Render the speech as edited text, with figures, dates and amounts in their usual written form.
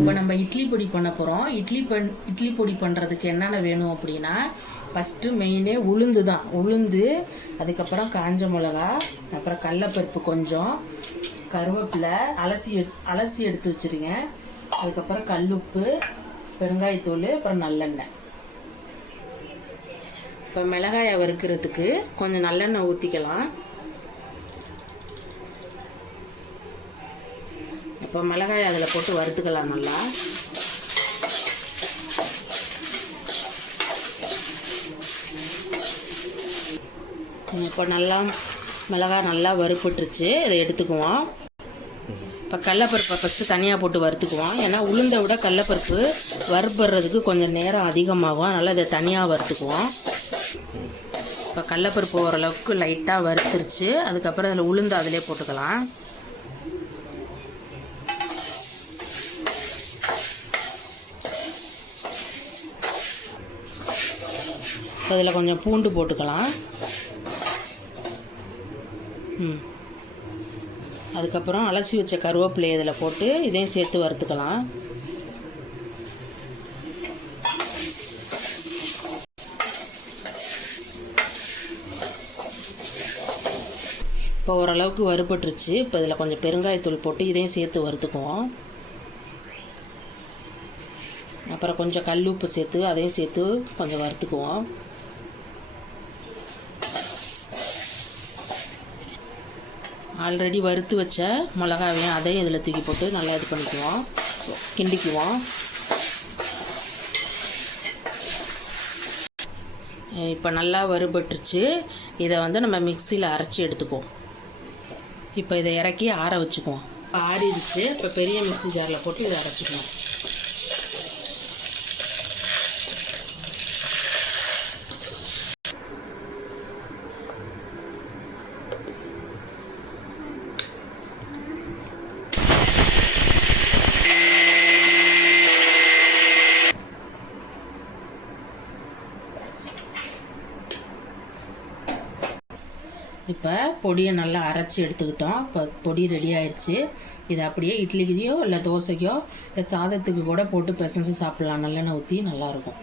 இப்போ நம்ம இட்லி பொடி பண்ண போகிறோம். இட்லி பொடி பண்ணுறதுக்கு என்னென்ன வேணும் அப்படின்னா, ஃபஸ்ட்டு மெயினே உளுந்து தான். உளுந்து, அதுக்கப்புறம் காஞ்ச மிளகா, அப்புறம் கடலப்பருப்பு கொஞ்சம், கருவேப்பிலை அலசி எடுத்து வச்சுருங்க. அதுக்கப்புறம் கல்லுப்பு, பெருங்காயத்தூள், அப்புறம் நல்லெண்ணெய். இப்போ மிளகாயை வறுக்கிறதுக்கு கொஞ்சம் நல்லெண்ணெய் ஊற்றிக்கலாம். இப்போ மிளகாய் அதில் போட்டு வறுத்துக்கலாம் நல்லா. இப்போ மிளகாய் நல்லா வறுப்பட்டுருச்சு. இதை எடுத்துக்குவோம். இப்போ கடலப்பருப்பை ஃபஸ்ட்டு தனியாக போட்டு வறுத்துக்குவோம். ஏன்னா உளுந்தை விட கடலப்பருப்பு வறுப்படுறதுக்கு கொஞ்சம் நேரம் அதிகமாகும். அதனால் இதை தனியாக வறுத்துக்குவோம். இப்போ கடலப்பருப்பு ஓரளவுக்கு லைட்டாக வறுத்துருச்சு. அதுக்கப்புறம் அதில் உளுந்து அதிலே போட்டுக்கலாம். அதில் கொஞ்சம் பூண்டு போட்டுக்கலாம். அதுக்கப்புறம் அலசி வச்ச கருவேப்பிலை இதில் போட்டு இதையும் சேர்த்து வறுத்துக்கலாம். இப்போ ஓரளவுக்கு வறுபட்டுருச்சு. இப்போ இதில் கொஞ்சம் பெருங்காயத்தூள் போட்டு இதையும் சேர்த்து வறுத்துக்குவோம். அப்புறம் கொஞ்சம் கல் உப்பு சேர்த்து அதையும் சேர்த்து கொஞ்சம் வறுத்துக்குவோம். ஆல்ரெடி வறுத்து வச்ச மிளகாவையும் அதையும் இதில் தூக்கி போட்டு நல்லா இது பண்ணிக்குவோம், கிண்டிக்குவோம். இப்போ நல்லா வறுபட்டுருச்சு. இதை வந்து நம்ம மிக்சியில் அரைச்சி எடுத்துக்குவோம். இப்போ இதை இறக்கி ஆற வச்சுக்குவோம். இப்போ ஆறிடுச்சு. இப்போ பெரிய மிக்சி ஜாரில் போட்டு இதை அரைச்சிக்குவோம். இப்போ பொடியை நல்லா அரைச்சி எடுத்துக்கிட்டோம். இப்போ பொடி ரெடி ஆயிடுச்சு. இதை அப்படியே இட்லிக்கையோ இல்லை தோசைக்கோ இல்லை சாதத்துக்கு கூட போட்டு பிசைஞ்சு சாப்பிட்லாம். நல்லெண்ணெய் ஊற்றி நல்லாயிருக்கும்.